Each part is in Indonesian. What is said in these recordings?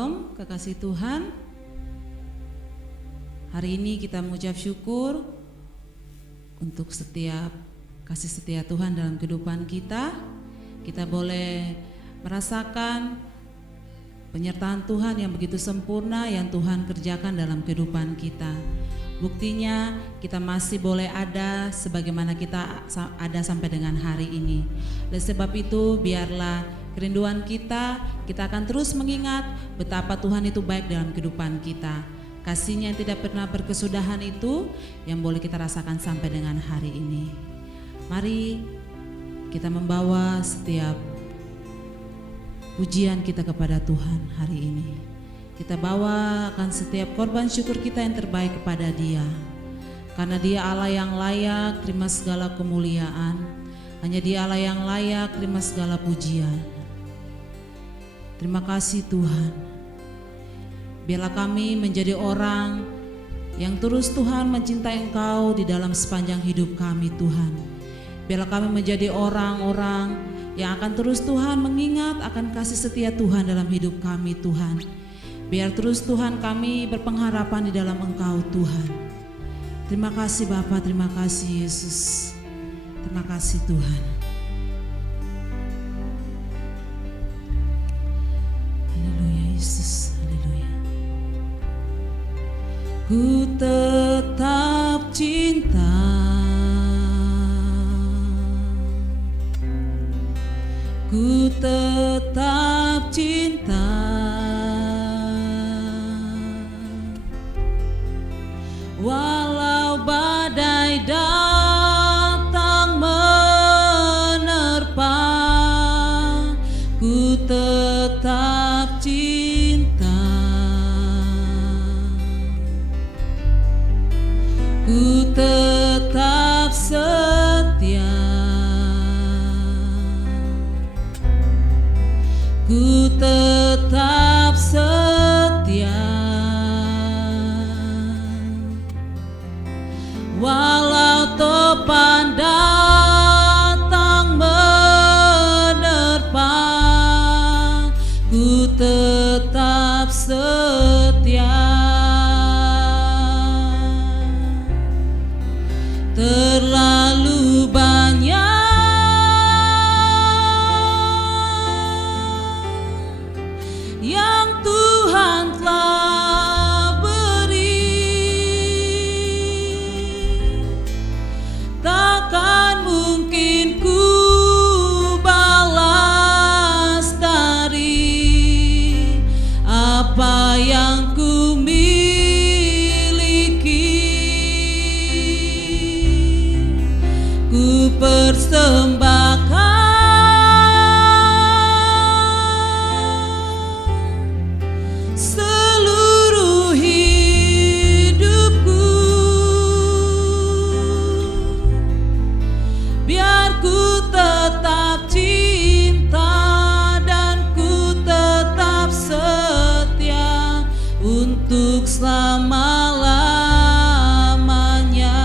Kekasih Tuhan, hari ini kita mengucap syukur untuk setiap kasih setia Tuhan dalam kehidupan kita. Kita boleh merasakan penyertaan Tuhan yang begitu sempurna yang Tuhan kerjakan dalam kehidupan kita. Buktinya kita masih boleh ada sebagaimana kita ada sampai dengan hari ini. Oleh sebab itu biarlah kerinduan kita akan terus mengingat betapa Tuhan itu baik dalam kehidupan kita. Kasih-Nya yang tidak pernah berkesudahan itu yang boleh kita rasakan sampai dengan hari ini. Mari kita membawa setiap pujian kita kepada Tuhan hari ini. Kita bawakan setiap korban syukur kita yang terbaik kepada Dia. Karena Dia Allah yang layak terima segala kemuliaan. Hanya Dia Allah yang layak terima segala pujian. Terima kasih Tuhan. Biarlah kami menjadi orang yang terus Tuhan mencintai Engkau di dalam sepanjang hidup kami Tuhan. Biarlah kami menjadi orang-orang yang akan terus Tuhan mengingat akan kasih setia Tuhan dalam hidup kami Tuhan. Biar terus Tuhan kami berpengharapan di dalam Engkau Tuhan. Terima kasih Bapa, terima kasih Yesus. Terima kasih Tuhan. Haleluya Yesus, haleluya. Ku tetap cinta, ku tetap cinta, walau badai datang menerpa, ku tetap cinta, ku tetap setia, ku tetap setia. Walau topan datang menerpa, ku tetap setia. Terlalu banyak yang Tuhan telah takkan mungkin ku balas dari apa yang ku miliki. Ku persembahkan seluruh hidupku, biar ku tetap cinta dan ku tetap setia untuk selama-lamanya.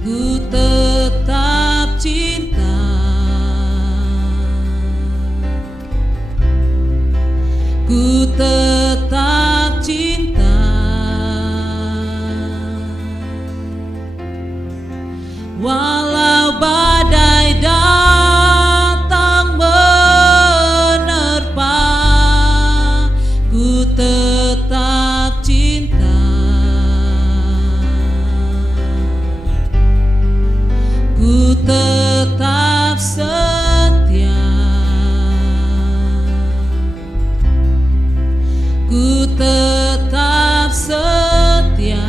Ku tetap cinta, ku tetap cinta, walau badai datang menerpa, ku tetap cinta, ku tetap setia, ku tetap setia.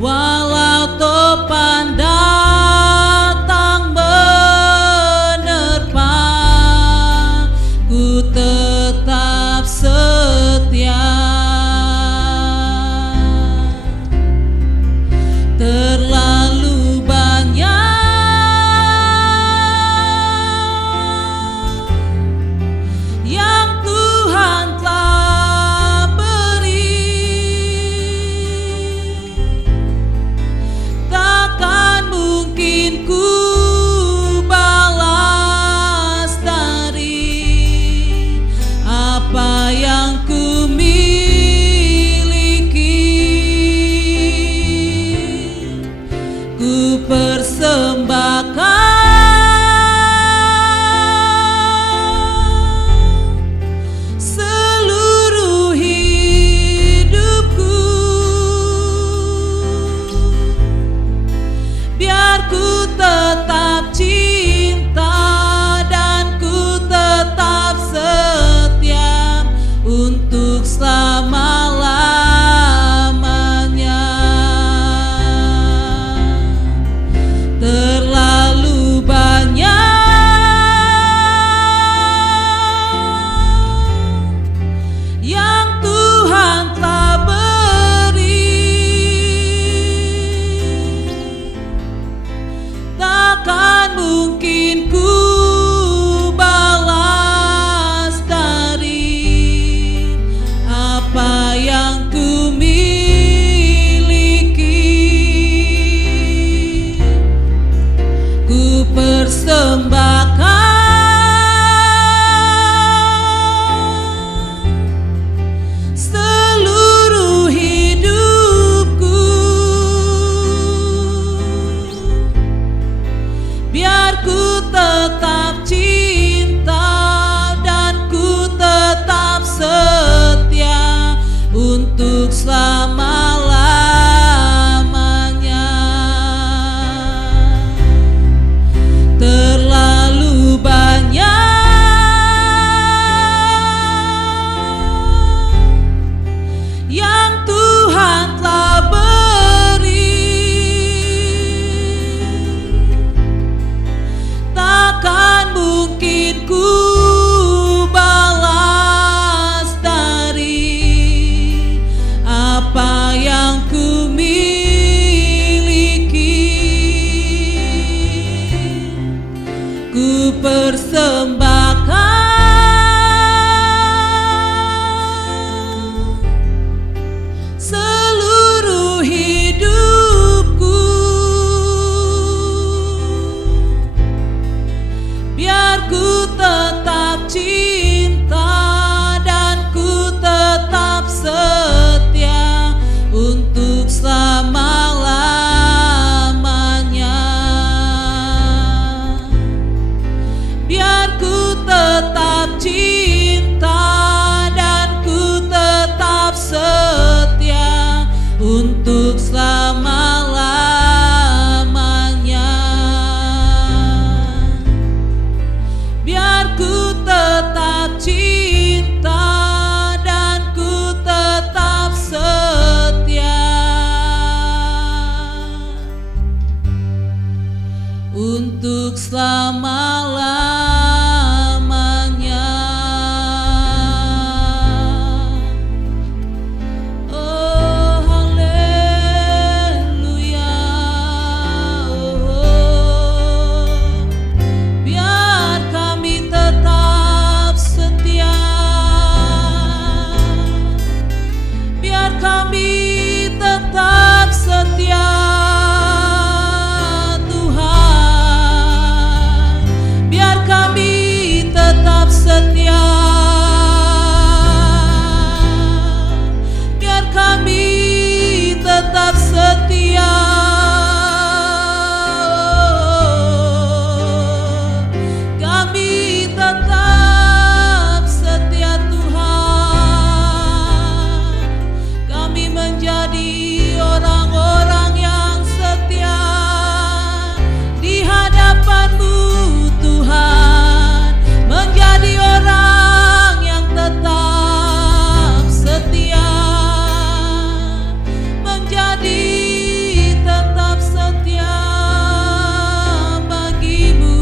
Walau topan datang menerpa, ku tetap setia. Terlalu banyak apa yang ku miliki, ku persembahkan. Seluruh hidupku, biar ku tetap cinta dan ku tetap setia untuk selama-lamanya. Terlalu banyak yang Tuhan telah beri, takkan mungkin ku balas dari apa yang ku miliki, ku persembahkan. Seluruh hidupku, biar ku tetap cinta dan ku tetap setia untuk selama-lamanya. Terlalu banyak yang Tuhan telah beri, takkan mungkin ku balas dari apa yang ku miliki, ku persembahkan. Seluruh hidupku, biar ku tetap cinta dan ku tetap setia untuk selama-lamanya. Biar ku tetap cinta dan ku tetap setia untuk selama-lamanya. Biar ku tetap cinta dan ku tetap setia untuk selama-lamanya. Oh haleluya, oh, biar kami tetap setia, biar kami tetap setia Tuhan, biar kami tetap setia, biar kami tetap setia. Kami tetap setia Tuhan, kami menjadi orang-orang yang setia di hadapan-Mu Tuhan, menjadi orang yang tetap setia, menjadi tetap setia bagi-Mu,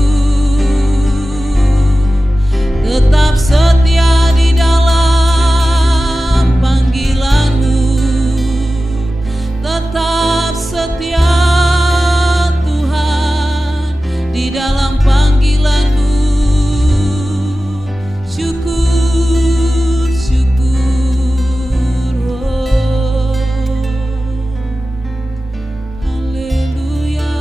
tetap setia di dalam panggilan-Mu, tetap setia Tuhan di dalam panggilan-Mu. Syukur, syukur, oh, haleluya,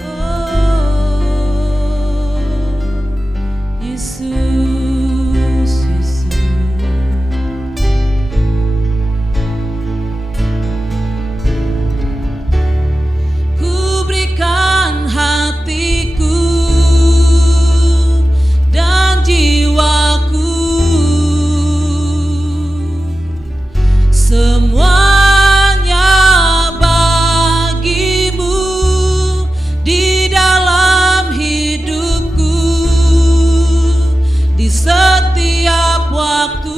oh, Yesus. setiap waktu.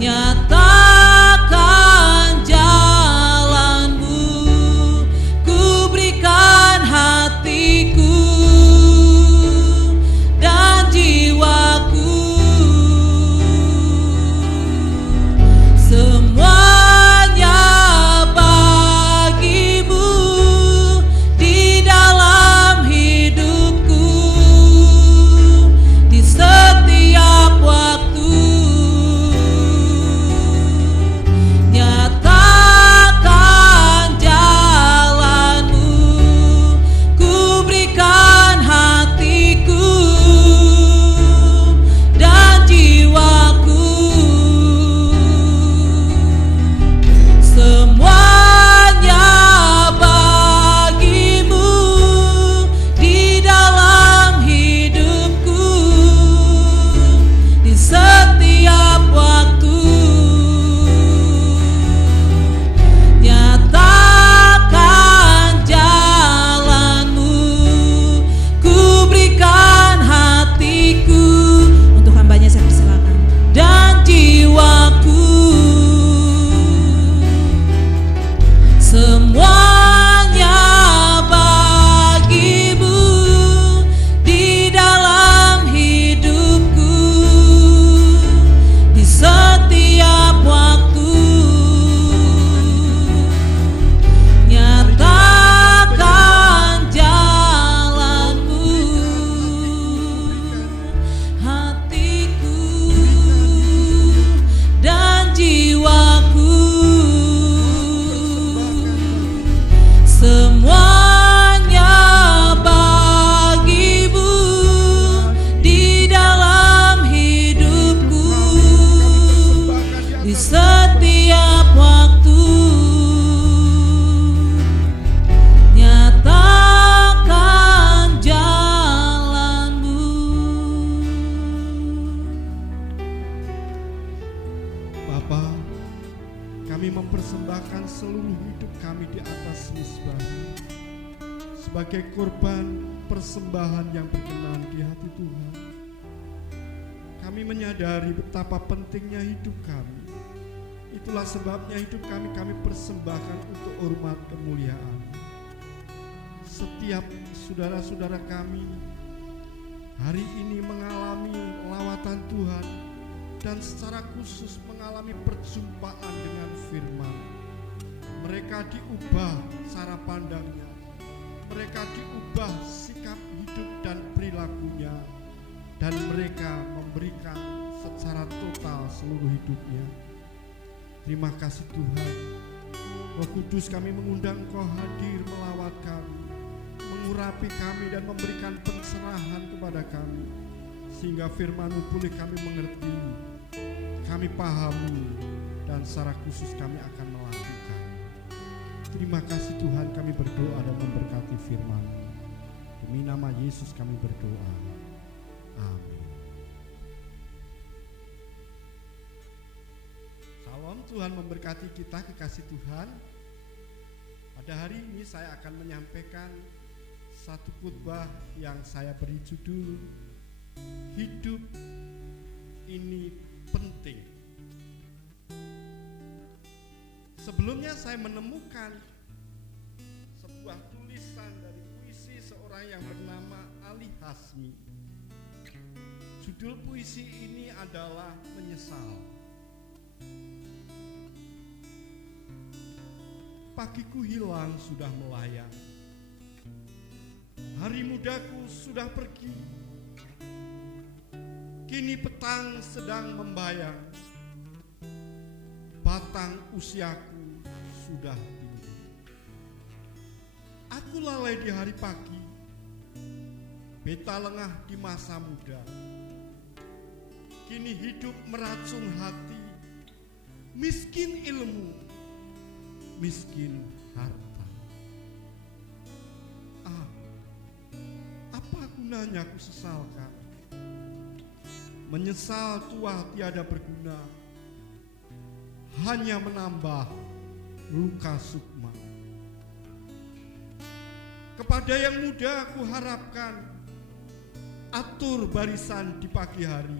Nyatakan jalan-Mu, ku berikan hatiku dan jiwaku. Semuanya bagi-Mu di dalam hidupku, di setiap waktu. Nyatakan jalan-Mu, ku berikan hatiku dan jiwaku. Semuanya bagi-Mu di dalam hidupku, di setiap waktu. Nyatakan jalan-Mu, ku berikan hatiku. Untuk hambanya saya persilakan. Dan jiwaku. Semuanya bagi-Mu di dalam hidupku, di setiap waktu. Nyatakan jalan-Mu, hatiku dan jiwaku. Semuanya bagi-Mu di dalam hidupku, di setiap waktu. Nyatakan jalan-Mu. Bapa, kami mempersembahkan seluruh hidup kami di atas mezbah-Mu sebagai korban persembahan yang berkenan di hati Tuhan. Kami menyadari betapa pentingnya hidup kami. Itulah sebabnya hidup kami persembahkan untuk hormat kemuliaan. Setiap saudara-saudara kami hari ini mengalami lawatan Tuhan dan secara khusus mengalami perjumpaan dengan firman. Mereka diubah cara pandangnya, mereka diubah sikap hidup dan perilakunya, dan mereka memberikan secara total seluruh hidupnya. Terima kasih Tuhan. Roh Kudus, kami mengundang Engkau hadir melawat kami, mengurapi kami dan memberikan pencerahan kepada kami, sehingga firman-Mu boleh kami mengerti, kami pahami, dan secara khusus kami akan melakukan. Terima kasih Tuhan, kami berdoa dan memberkati firman-Mu. Demi nama Yesus kami berdoa. Amin. Salam, Tuhan memberkati kita, kekasih Tuhan. Pada hari ini saya akan menyampaikan satu khotbah yang saya beri judul Hidup Ini Penting. Sebelumnya saya menemukan sebuah tulisan dari puisi seorang yang bernama Ali Hasmi. Judul puisi ini adalah Menyesal. Pagiku hilang sudah melayang, hari mudaku sudah pergi, kini petang sedang membayang, batang usiaku sudah tinggi. Aku lalai di hari pagi, beta lengah di masa muda, kini hidup meracun hati, miskin ilmu, miskin harta. Apa gunanya aku sesalkan? Menyesal tua tiada berguna, hanya menambah luka sukma. Kepada yang muda aku harapkan teratur barisan di pagi hari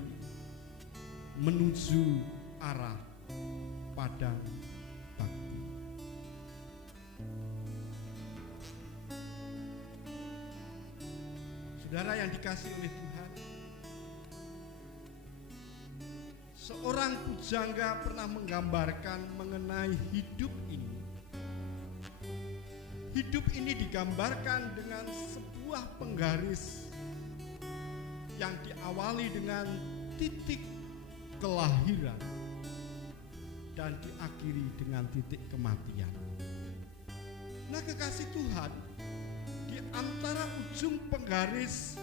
menuju arah padang bakti. Saudara yang dikasihi oleh Tuhan, seorang pujangga pernah menggambarkan mengenai hidup ini. Hidup ini digambarkan dengan sebuah penggaris yang diawali dengan titik kelahiran dan diakhiri dengan titik kematian. Nah, kekasih Tuhan, di antara ujung penggaris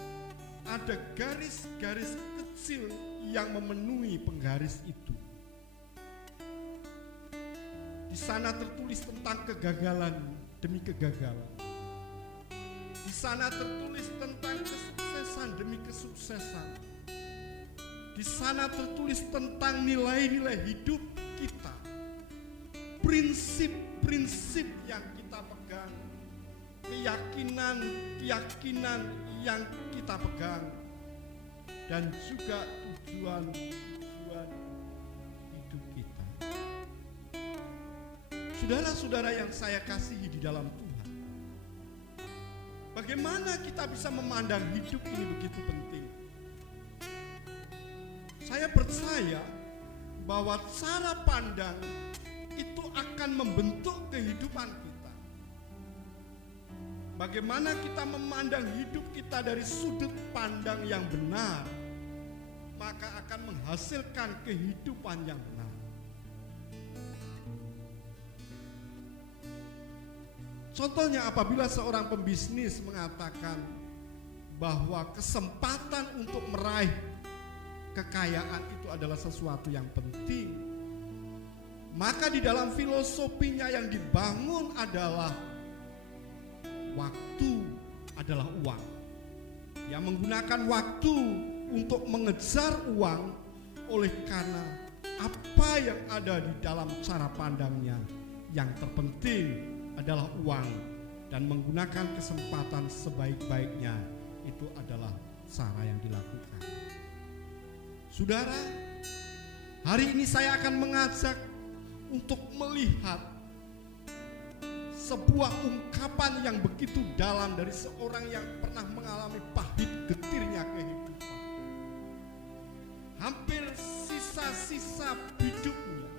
ada garis-garis kecil yang memenuhi penggaris itu. Di sana tertulis tentang kegagalan demi kegagalan. Di sana tertulis tentang kesuksesan demi kesuksesan. Di sana tertulis tentang nilai-nilai hidup kita, prinsip-prinsip yang kita pegang, keyakinan-keyakinan yang kita pegang, dan juga tujuan-tujuan hidup kita. Saudara-saudara yang saya kasihi di dalam Tuhan, bagaimana kita bisa memandang hidup ini begitu penting. Saya percaya bahwa cara pandang itu akan membentuk kehidupan kita. Bagaimana kita memandang hidup kita dari sudut pandang yang benar, maka akan menghasilkan kehidupan yang benar. Contohnya apabila seorang pembisnis mengatakan bahwa kesempatan untuk meraih kekayaan itu adalah sesuatu yang penting, maka di dalam filosofinya yang dibangun adalah waktu adalah uang. Yang menggunakan waktu untuk mengejar uang oleh karena apa yang ada di dalam cara pandangnya yang terpenting adalah uang, dan menggunakan kesempatan sebaik-baiknya itu adalah cara yang dilakukan. Saudara, hari ini saya akan mengajak untuk melihat sebuah ungkapan yang begitu dalam dari seorang yang pernah mengalami pahit getirnya kehidupan. Hampir sisa-sisa hidupnya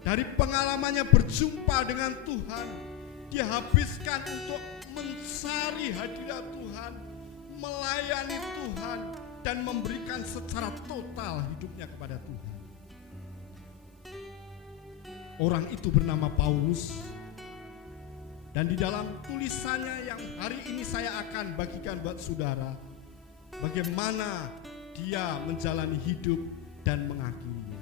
dari pengalamannya berjumpa dengan Tuhan, dia habiskan untuk mencari hadirat Tuhan, melayani Tuhan, dan memberikan secara total hidupnya kepada Tuhan. Orang itu bernama Paulus, dan di dalam tulisannya yang hari ini saya akan bagikan buat saudara, bagaimana dia menjalani hidup dan mengakhirinya.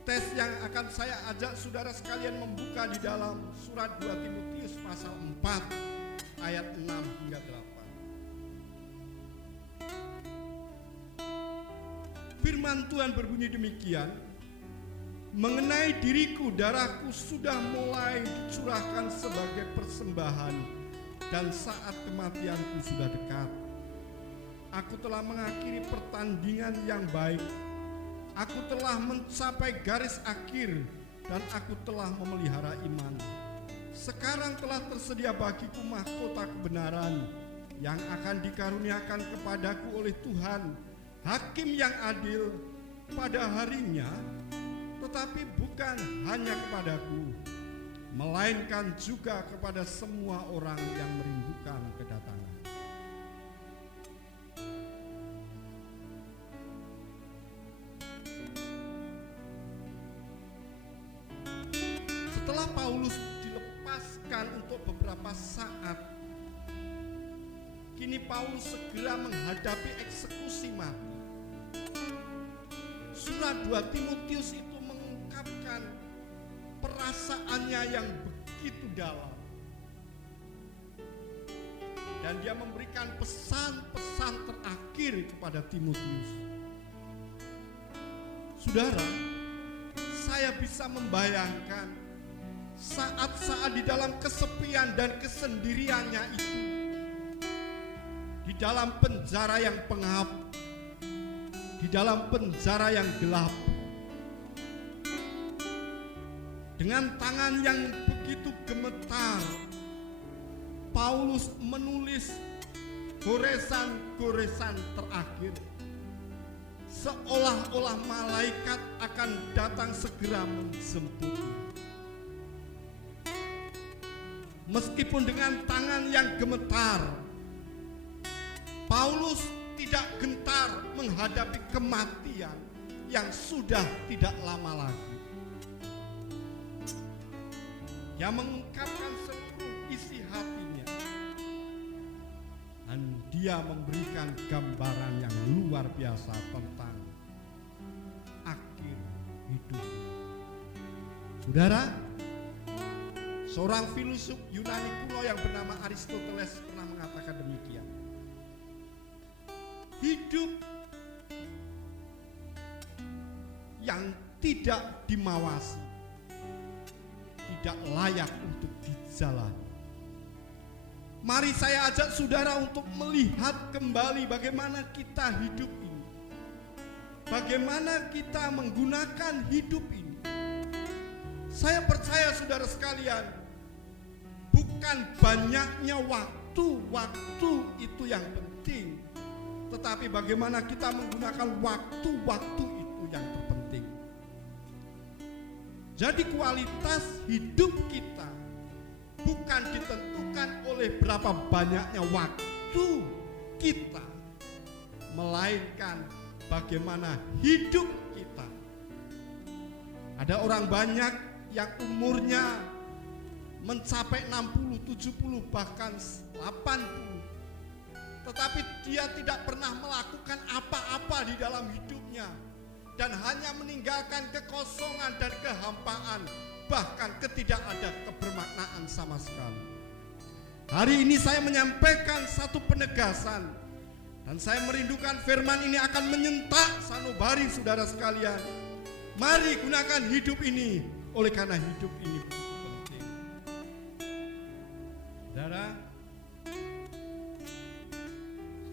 Tes yang akan saya ajak saudara sekalian membuka di dalam surat 2 Timotius pasal 4 ayat 6 hingga 8. Firman Tuhan berbunyi demikian, mengenai diriku, darahku sudah mulai dicurahkan sebagai persembahan, dan saat kematianku sudah dekat. Aku telah mengakhiri pertandingan yang baik. Aku telah mencapai garis akhir, dan aku telah memelihara iman. Sekarang telah tersedia bagiku mahkota kebenaran yang akan dikaruniakan kepadaku oleh Tuhan, Hakim yang adil, pada harinya, tetapi bukan hanya kepadaku, melainkan juga kepada semua orang yang merindukan kedatangan. Setelah Paulus dilepaskan untuk beberapa saat, kini Paulus segera menghadapi eksekusi mati. Surat 2 Timotius itu mengungkapkan perasaannya yang begitu dalam, dan dia memberikan pesan-pesan terakhir kepada Timotius. Saudara, saya bisa membayangkan saat-saat di dalam kesepian dan kesendiriannya itu, di dalam penjara yang pengap, di dalam penjara yang gelap, dengan tangan yang begitu gemetar, Paulus menulis goresan-goresan terakhir, seolah-olah malaikat akan datang segera menjemputnya. Meskipun dengan tangan yang gemetar, Paulus tidak gentar menghadapi kematian yang sudah tidak lama lagi. Dia mengungkapkan seluruh isi hatinya, dan dia memberikan gambaran yang luar biasa tentang akhir hidup. Saudara, seorang filosof Yunani kuno yang bernama Aristoteles pernah mengatakan demikian. Hidup yang tidak dimawasi tidak layak untuk dijalani. Mari saya ajak saudara untuk melihat kembali bagaimana kita hidup ini, bagaimana kita menggunakan hidup ini. Saya percaya saudara sekalian, bukan banyaknya waktu itu yang penting, tetapi bagaimana kita menggunakan waktu itu yang terpenting. Jadi kualitas hidup kita bukan ditentukan oleh berapa banyaknya waktu kita, melainkan bagaimana hidup kita. Ada orang banyak yang umurnya mencapai 60, 70, bahkan 80, tetapi dia tidak pernah melakukan apa-apa di dalam hidupnya, dan hanya meninggalkan kekosongan dan kehampaan, bahkan tidak ada kebermaknaan sama sekali. Hari ini saya menyampaikan satu penegasan, dan saya merindukan firman ini akan menyentak sanubari saudara sekalian. Mari gunakan hidup ini, oleh karena hidup ini begitu penting. Saudara,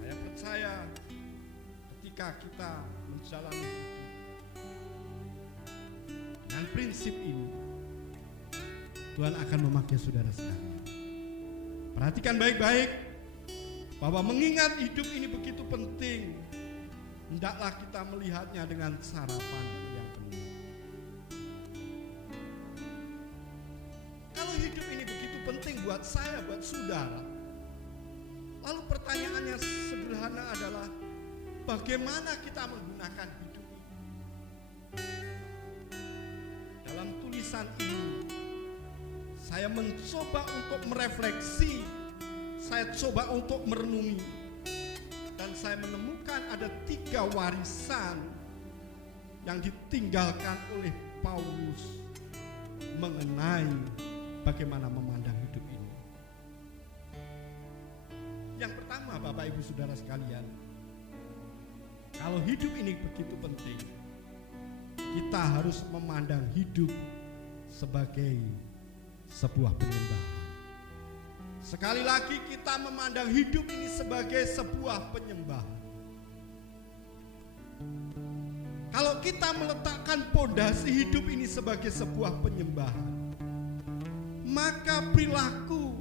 saya percaya ketika kita menjalani hidup dengan prinsip ini, Tuhan akan memakai saudara sekalian. Perhatikan baik-baik bahwa mengingat hidup ini begitu penting, hendaklah kita melihatnya dengan cara pandang yang benar. Kalau hidup ini begitu penting buat saya, buat saudara, lalu pertanyaannya sederhana adalah, bagaimana kita menggunakan hidup ini? Dalam tulisan ini, saya mencoba untuk merefleksi, saya coba untuk merenungi, dan saya menemukan ada 3 warisan yang ditinggalkan oleh Paulus mengenai bagaimana memandang hidup ini. Yang pertama, Bapak Ibu Saudara sekalian, kalau hidup ini begitu penting, kita harus memandang hidup sebagai sebuah penyembahan. Sekali lagi, kita memandang hidup ini sebagai sebuah penyembahan. Kalau kita meletakkan pondasi hidup ini sebagai sebuah penyembahan, maka perilaku,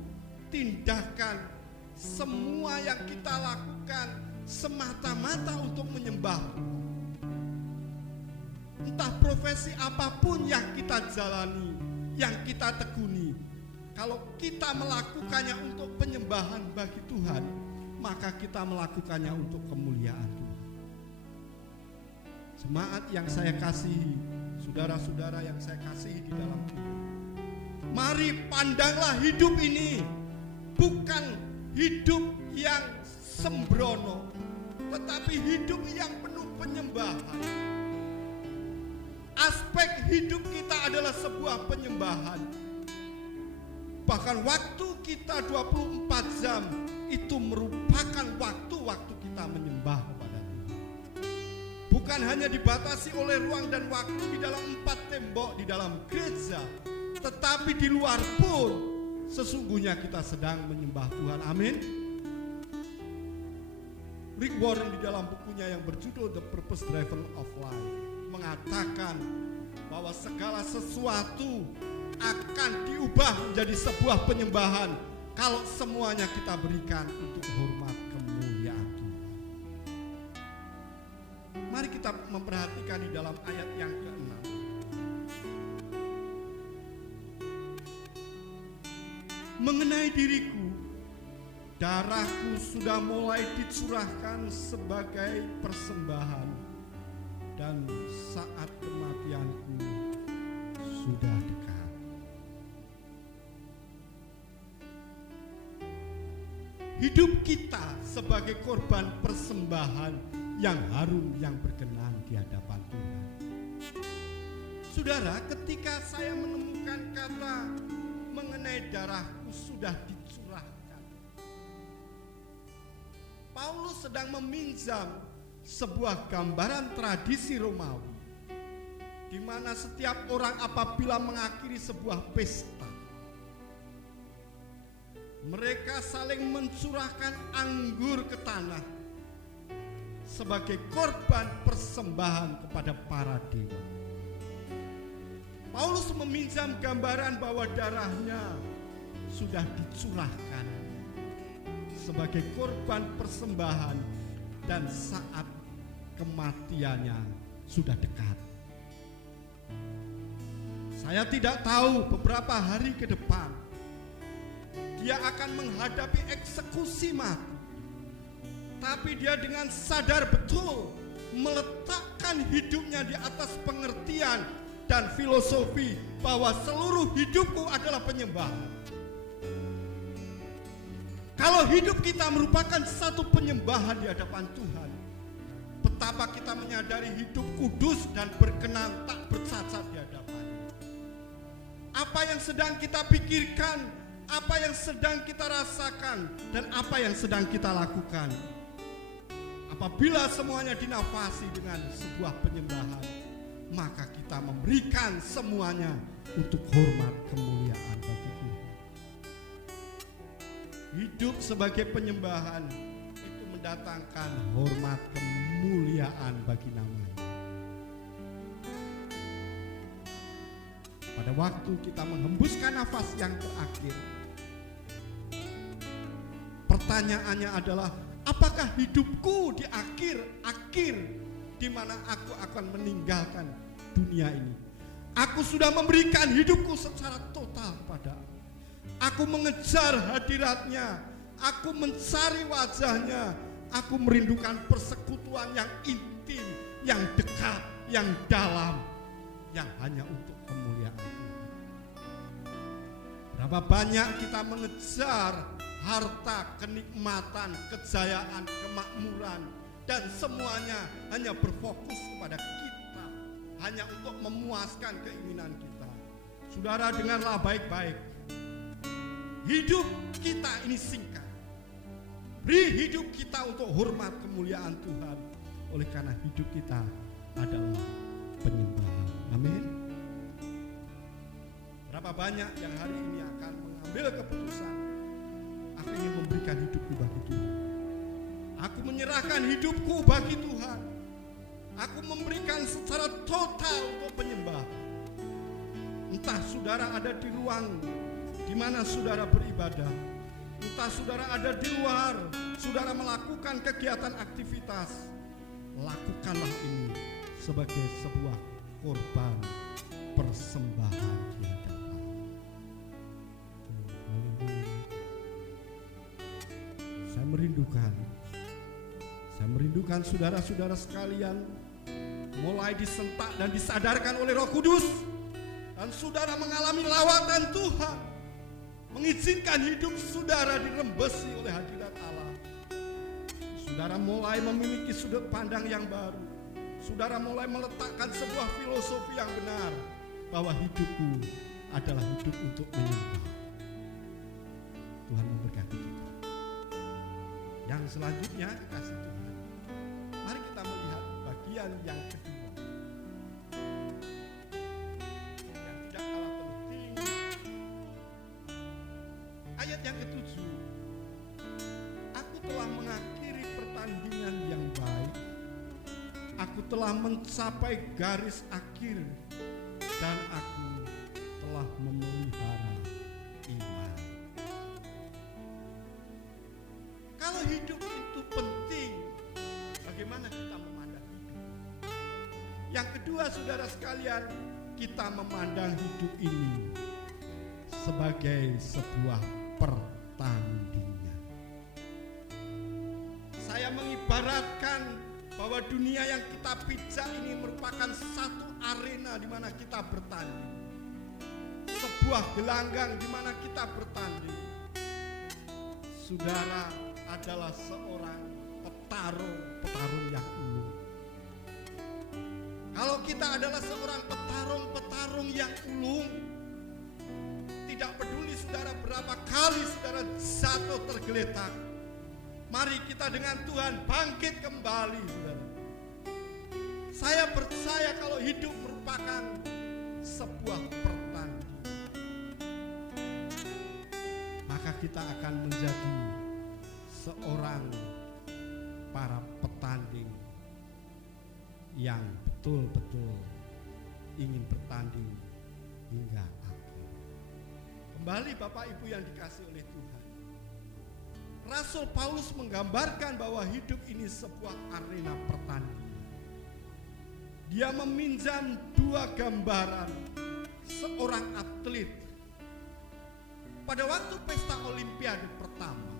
tindakan, semua yang kita lakukan semata-mata untuk menyembah. Entah profesi apapun yang kita jalani, yang kita tekuni, kalau kita melakukannya untuk penyembahan bagi Tuhan, maka kita melakukannya untuk kemuliaan Tuhan. Jemaat yang saya kasihi, saudara-saudara yang saya kasihi di dalam Tuhan, mari pandanglah hidup ini bukan hidup yang sembrono, tetapi hidup yang penuh penyembahan. Aspek hidup kita adalah sebuah penyembahan. Bahkan waktu kita 24 jam itu merupakan waktu-waktu kita menyembah kepada Tuhan. Bukan hanya dibatasi oleh ruang dan waktu di dalam 4 tembok di dalam gereja, tetapi di luar pun sesungguhnya kita sedang menyembah Tuhan. Amin. Rick Warren di dalam bukunya yang berjudul The Purpose Driven of Life mengatakan bahwa segala sesuatu akan diubah menjadi sebuah penyembahan kalau semuanya kita berikan untuk hormat kemuliaan Tuhan. Mari kita memperhatikan di dalam ayat yang ke-6. Mengenai diriku, darahku sudah mulai dicurahkan sebagai persembahan dan saat kematianku sudah dekat. Hidup kita sebagai korban persembahan yang harum, yang berkenan di hadapan Tuhan. Saudara, ketika saya menemukan kata mengenai darahku sudah dicurahkan, Paulus sedang meminjam sebuah gambaran tradisi Romawi, di mana setiap orang apabila mengakhiri sebuah pesta, mereka saling mencurahkan anggur ke tanah sebagai korban persembahan kepada para dewa. Paulus meminjam gambaran bahwa darahnya sudah dicurahkan sebagai korban persembahan dan saat kematiannya sudah dekat. Saya tidak tahu beberapa hari ke depan dia akan menghadapi eksekusi mati. Tapi dia dengan sadar betul meletakkan hidupnya di atas pengertian dan filosofi bahwa seluruh hidupku adalah penyembahan. Kalau hidup kita merupakan satu penyembahan di hadapan Tuhan, betapa kita menyadari hidup kudus dan berkenan tak bercacat di hadapan-Nya. Apa yang sedang kita pikirkan, apa yang sedang kita rasakan, dan apa yang sedang kita lakukan, apabila semuanya dinafasi dengan sebuah penyembahan, maka kita memberikan semuanya untuk hormat kemuliaan bagi Tuhan. Hidup sebagai penyembahan itu mendatangkan hormat kemuliaan bagi nama-Nya. Pada waktu kita menghembuskan nafas yang terakhir, pertanyaannya adalah, apakah hidupku di akhir di mana aku akan meninggalkan dunia ini? Aku sudah memberikan hidupku secara total pada Aku mengejar hadirat-Nya, aku mencari wajah-Nya, aku merindukan persekutuan yang intim, yang dekat, yang dalam, yang hanya untuk kemuliaan Tuhan. Berapa banyak kita mengejar harta, kenikmatan, kejayaan, kemakmuran, dan semuanya hanya berfokus kepada kita, hanya untuk memuaskan keinginan kita. Saudara, dengarlah baik-baik. Hidup kita ini singkat. Beri hidup kita untuk hormat kemuliaan Tuhan, oleh karena hidup kita adalah penyembahan. Amin. Berapa banyak yang hari ini akan mengambil keputusan, aku ingin memberikan hidupku bagi Tuhan. Aku menyerahkan hidupku bagi Tuhan. Aku memberikan secara total untuk penyembah. Entah saudara ada di ruang di mana saudara beribadah, entah saudara ada di luar, saudara melakukan kegiatan aktivitas, lakukanlah ini sebagai sebuah korban persembahan di hadapan. Saya merindukan saudara-saudara sekalian mulai disentak dan disadarkan oleh Roh Kudus, dan saudara mengalami lawatan Tuhan, mengizinkan hidup saudara dirembesi oleh hadirat Allah. Saudara mulai memiliki sudut pandang yang baru. Saudara mulai meletakkan sebuah filosofi yang benar, bahwa hidupku adalah hidup untuk menyembah. Tuhan memberkati kita. Yang selanjutnya, kekasih Tuhan, mari kita melihat bagian yang kedua, yang tidak kalah penting. Ayat yang ke-7, aku telah mengakhiri pertandingan aku telah mencapai garis akhir dan aku telah memelihara iman. Kalau hidup itu penting, bagaimana kita memandang hidup? Yang kedua, saudara sekalian, kita memandang hidup ini sebagai sebuah pertandingan. Saya mengibaratkan bahwa dunia yang kita pijak ini merupakan satu arena di mana kita bertanding. Sebuah gelanggang di mana kita bertanding. Saudara adalah seorang petarung yang ulung. Kalau kita adalah seorang petarung yang ulung, tidak peduli saudara berapa kali saudara jatuh tergeletak, mari kita dengan Tuhan bangkit kembali, saudara. Saya percaya kalau hidup merupakan sebuah pertandingan, maka kita akan menjadi seorang para petanding yang betul-betul ingin bertanding hingga akhir. Kembali Bapak Ibu yang dikasihi oleh Tuhan, Rasul Paulus menggambarkan bahwa hidup ini sebuah arena pertandingan. Dia meminjam dua gambaran seorang atlet pada waktu pesta Olimpiade pertama.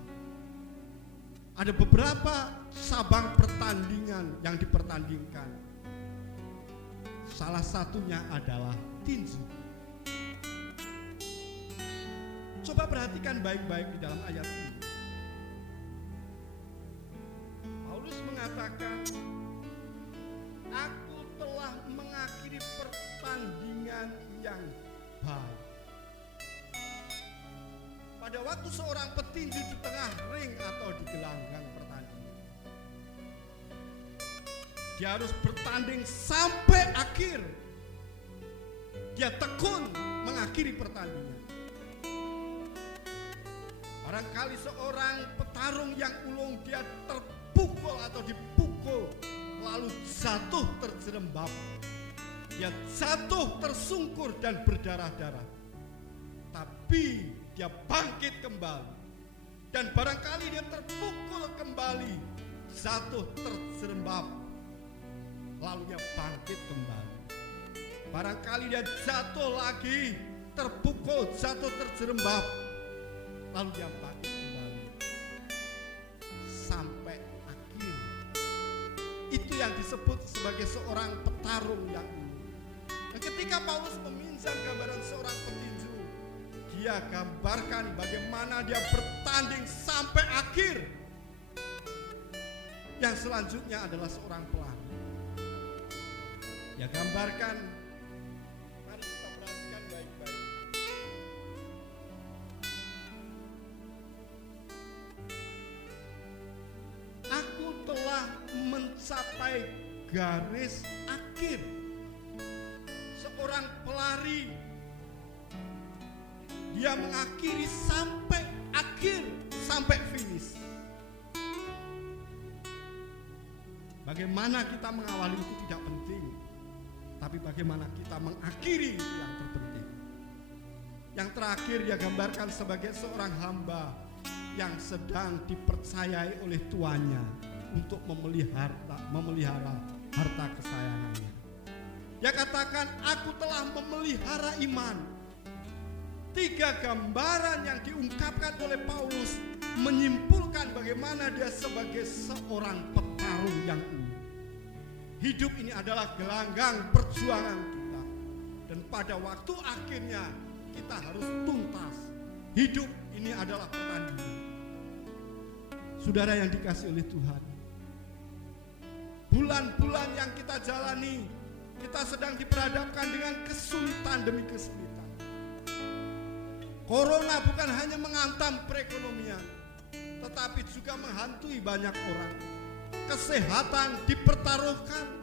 Ada beberapa cabang pertandingan yang dipertandingkan. Salah satunya adalah tinju. Coba perhatikan baik-baik di dalam ayat ini. Paulus mengatakan, aku telah mengakhiri pertandingan yang baik. Pada waktu seorang petinju di tengah ring atau di gelanggang pertandingan, dia harus bertanding sampai akhir. Dia tekun mengakhiri pertandingan. Barangkali seorang petarung yang ulung, dia terpukul atau dipukul lalu jatuh terjerembab. Dia jatuh tersungkur dan berdarah-darah. Tapi dia bangkit kembali. Dan barangkali dia terpukul kembali, jatuh terjerembab, lalu dia bangkit kembali. Barangkali dia jatuh lagi, terpukul, jatuh terjerembab, lalu dia bangkit kembali sampai akhir. Itu yang disebut sebagai seorang petarung yang ulung. Dan ketika Paulus meminjam gambaran seorang petinju, dia gambarkan bagaimana dia bertanding sampai akhir. Yang selanjutnya adalah seorang pelari. Dia gambarkan, mari kita perhatikan baik-baik. Aku telah mencapai garis akhir. Seorang pelari, dia mengakhiri sampai akhir, sampai finish. Bagaimana kita mengawali itu tidak penting, tapi bagaimana kita mengakhiri itu yang terpenting. Yang terakhir dia gambarkan sebagai seorang hamba yang sedang dipercayai oleh tuannya untuk memelihara harta kesayangannya. Dia katakan, aku telah memelihara iman. Tiga gambaran yang diungkapkan oleh Paulus menyimpulkan bagaimana dia sebagai seorang petarung yang ulung. Hidup ini adalah gelanggang perjuangan kita. Dan pada waktu akhirnya kita harus tuntas. Hidup ini adalah pertandingan. Saudara yang dikasihi oleh Tuhan, bulan-bulan yang kita jalani, kita sedang diperhadapkan dengan kesulitan demi kesulitan. Corona bukan hanya menghantam perekonomian, tetapi juga menghantui banyak orang. Kesehatan dipertaruhkan.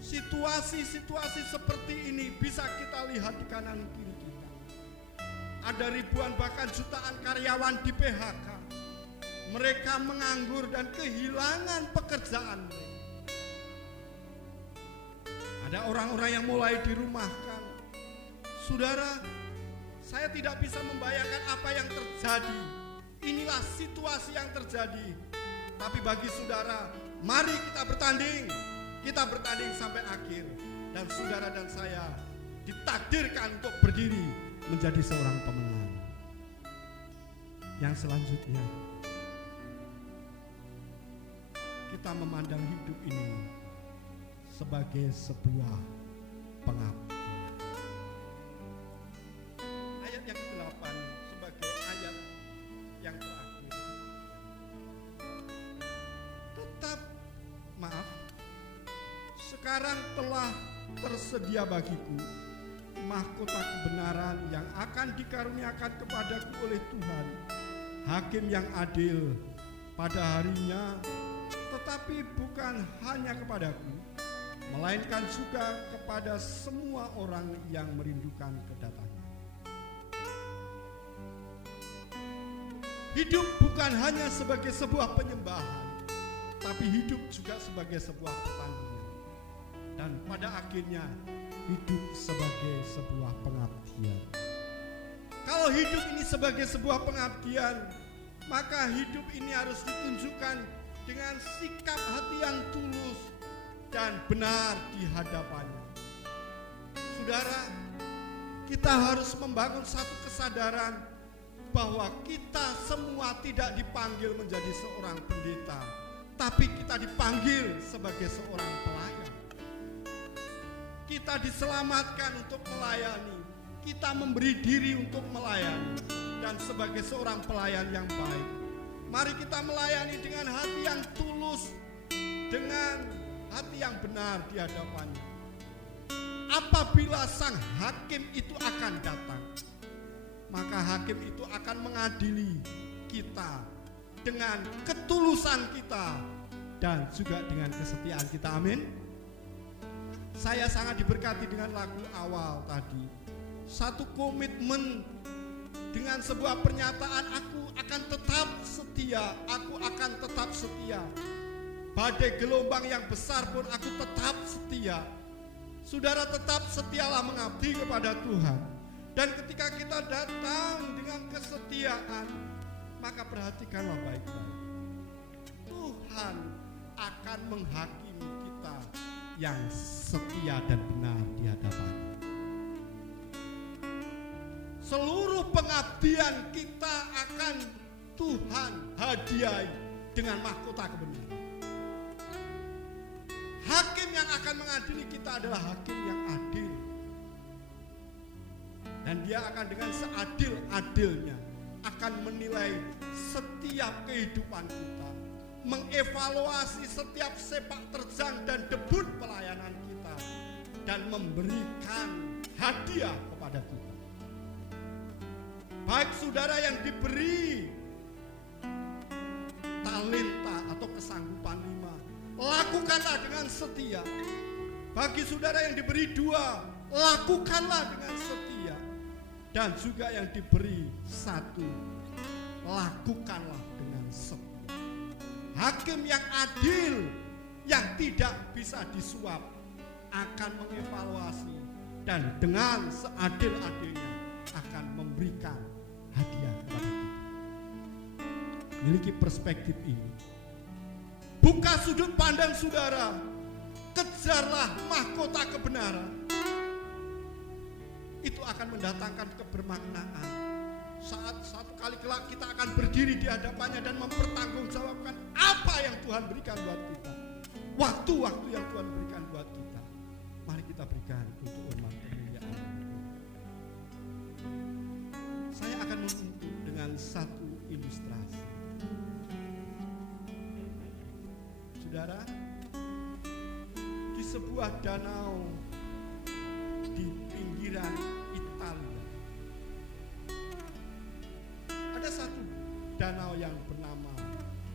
Situasi-situasi seperti ini bisa kita lihat di kanan kiri kita. Ada ribuan bahkan jutaan karyawan di PHK. Mereka menganggur dan kehilangan pekerjaan mereka. Ada orang-orang yang mulai dirumahkan. Saudara, saya tidak bisa membayangkan apa yang terjadi. Inilah situasi yang terjadi. Tapi bagi saudara, mari kita bertanding. Kita bertanding sampai akhir. Dan saudara dan saya ditakdirkan untuk berdiri menjadi seorang pemenang. Yang selanjutnya, kita memandang hidup ini sebagai sebuah pengabdian. Ayat yang ke-8 sebagai ayat yang terakhir. Sekarang telah tersedia bagiku mahkota kebenaran yang akan dikaruniakan kepadaku oleh Tuhan, Hakim yang adil pada harinya, tetapi bukan hanya kepadaku, melainkan juga kepada semua orang yang merindukan kedatangan. Hidup bukan hanya sebagai sebuah penyembahan, tapi hidup juga sebagai sebuah pertandingan. Dan pada akhirnya hidup sebagai sebuah pengabdian. Kalau hidup ini sebagai sebuah pengabdian, maka hidup ini harus ditunjukkan dengan sikap hati yang tulus dan benar di hadapannya. Saudara, kita harus membangun satu kesadaran bahwa kita semua tidak dipanggil menjadi seorang pendeta, tapi kita dipanggil sebagai seorang pelayan. Kita diselamatkan untuk melayani, kita memberi diri untuk melayani, dan sebagai seorang pelayan yang baik, mari kita melayani dengan hati yang tulus, dengan hati yang benar di hadapannya. Apabila sang hakim itu akan datang, maka hakim itu akan mengadili kita dengan ketulusan kita dan juga dengan kesetiaan kita. Amin. Saya sangat diberkati dengan lagu awal tadi. Satu komitmen dengan sebuah pernyataan, aku akan tetap setia, aku akan tetap setia. Badai gelombang yang besar pun aku tetap setia. Saudara, tetap setialah mengabdi kepada Tuhan. Dan ketika kita datang dengan kesetiaan, maka perhatikanlah baik-baik. Tuhan akan menghakimi kita yang setia dan benar di hadapannya. Seluruh pengabdian kita akan Tuhan hadiahi dengan mahkota kebenaran. Hakim yang akan mengadili kita adalah hakim yang adil. Dan dia akan dengan seadil-adilnya akan menilai setiap kehidupan kita, mengevaluasi setiap sepak terjang dan debut pelayanan kita, dan memberikan hadiah kepada kita. Baik saudara yang diberi talenta atau kesanggupan 5, lakukanlah dengan setia. Bagi saudara yang diberi 2, lakukanlah dengan setia. Dan juga yang diberi 1, lakukanlah dengan setia. Hakim yang adil, yang tidak bisa disuap, akan mengevaluasi dan dengan seadil-adilnya akan memberikan hadiah kepada kita. Miliki perspektif ini. Buka sudut pandang saudara, kejarlah mahkota kebenaran. Itu akan mendatangkan kebermaknaan. Saat satu kali kelak kita akan berdiri di hadapannya dan mempertanggungjawabkan apa yang Tuhan berikan buat kita. Waktu-waktu yang Tuhan berikan buat kita. Mari kita berikan untuk hormat kemuliaan. Saya akan menutup dengan satu ilustrasi. Saudara, di sebuah danau di pinggiran Italia, ada satu danau yang bernama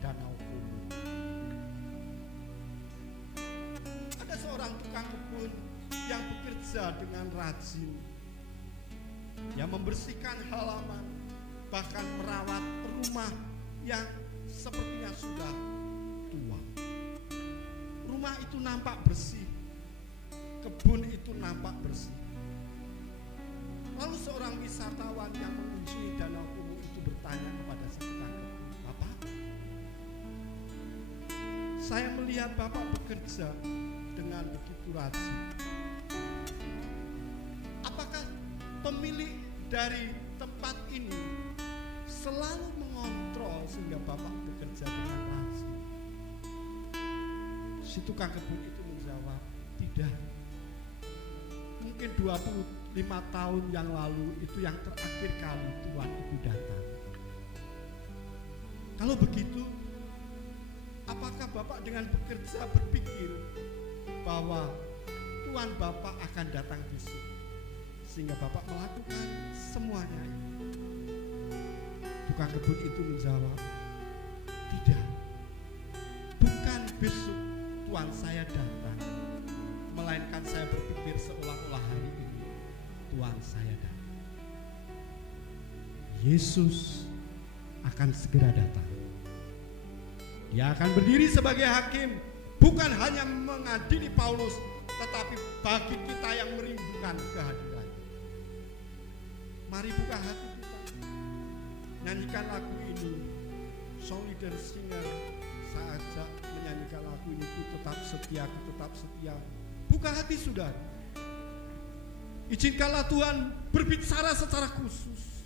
Danau Como. Ada seorang tukang kebun yang bekerja dengan rajin, yang membersihkan halaman, bahkan merawat rumah yang sepertinya sudah tua. Rumah itu nampak bersih, kebun itu nampak bersih. Lalu seorang wisatawan yang mengunjungi Danau Kumu itu bertanya kepada si tukang kebun, "Bapak, saya melihat Bapak bekerja dengan begitu rajin. Apakah pemilik dari tempat ini selalu mengontrol sehingga Bapak bekerja dengan rajin?" Si tukang kebun itu menjawab, "Tidak. Mungkin 25 tahun yang lalu itu yang terakhir kali Tuan itu datang. Kalau begitu, apakah Bapak dengan bekerja berpikir bahwa Tuan Bapak akan datang besok sehingga Bapak melakukan semuanya ini?" Tukang kebun itu menjawab, "Tidak. Bukan besok Tuan saya datang, melainkan saya berpikir seolah-olah hari ini Tuhan saya datang. Yesus akan segera datang. Dia akan berdiri sebagai hakim, bukan hanya mengadili Paulus, tetapi bagi kita yang merindukan kehadirannya. Mari buka hati kita, nyanyikan lagu ini. Song leader singer, saya ajak menyanyikan lagu ini, ku tetap setia, ku tetap setia. Buka hati saudara. Izinkanlah Tuhan berbicara secara khusus.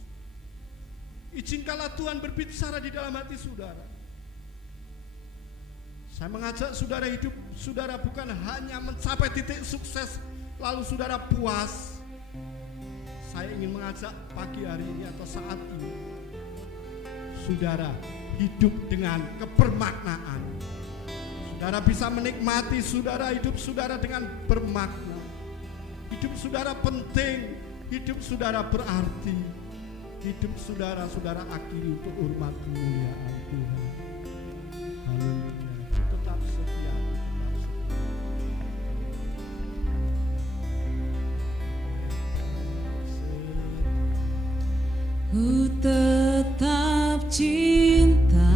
Izinkanlah Tuhan berbicara di dalam hati saudara. Saya mengajak saudara, hidup saudara bukan hanya mencapai titik sukses lalu saudara puas. Saya ingin mengajak pagi hari ini atau saat ini, saudara hidup dengan kebermaknaan. Saudara bisa menikmati saudara, hidup saudara dengan bermakna. Hidup saudara penting, hidup saudara berarti. Hidup saudara akhiri untuk hormat kemuliaan Tuhan. Haleluya. Tetap setia, tetap setia. Ku tetap cinta.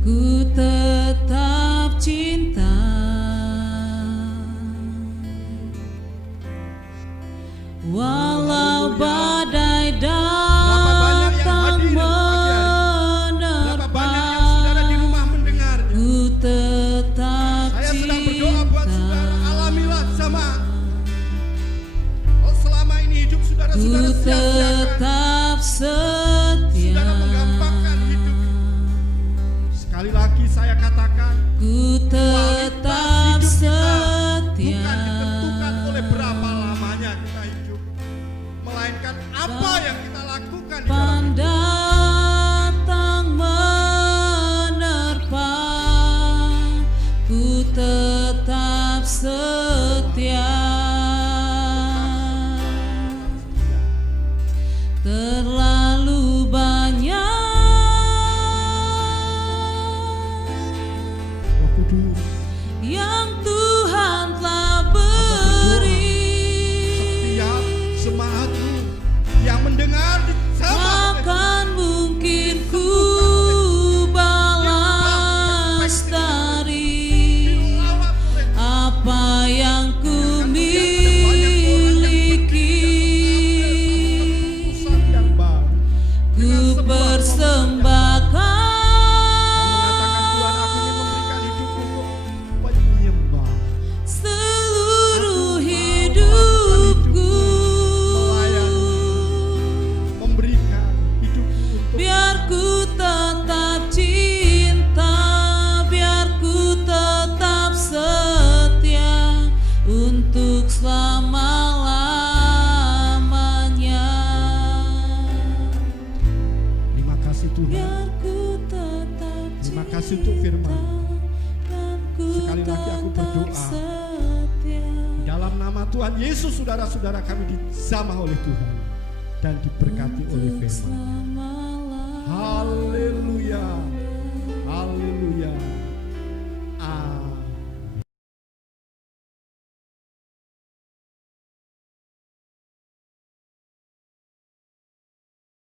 Ku tetap cinta. Walau badai datang menerpa, ku tetap cinta. Saya sedang berdoa buat saudara, alamilah jamaah. Oh, selama ini hidup saudara-saudara sia-siakan, saudara menggampangkan hidup. Sekali lagi saya katakan, ku tetap setia. Bukan ditentukan oleh berapa lamanya kita hidup, melainkan apa yang kita lakukan di dalam hidup. Datang menerpa, ku tetap setia. Terlalu banyak yang Tuhan telah beri. Setiap jemaatmu yang mendengar takkan mungkin ku balas dari apa yang ku miliki. Ku persembahkan seluruh hidupku, biar ku tetap cinta, biar ku tetap setia untuk selama-lamanya. Terima kasih Tuhan. Biar ku tetap Terima kasih untuk firman. Sekali lagi aku berdoa, dalam nama Tuhan Yesus saudara-saudara kami dijamah oleh Tuhan dan diberkati oleh firman. Haleluya.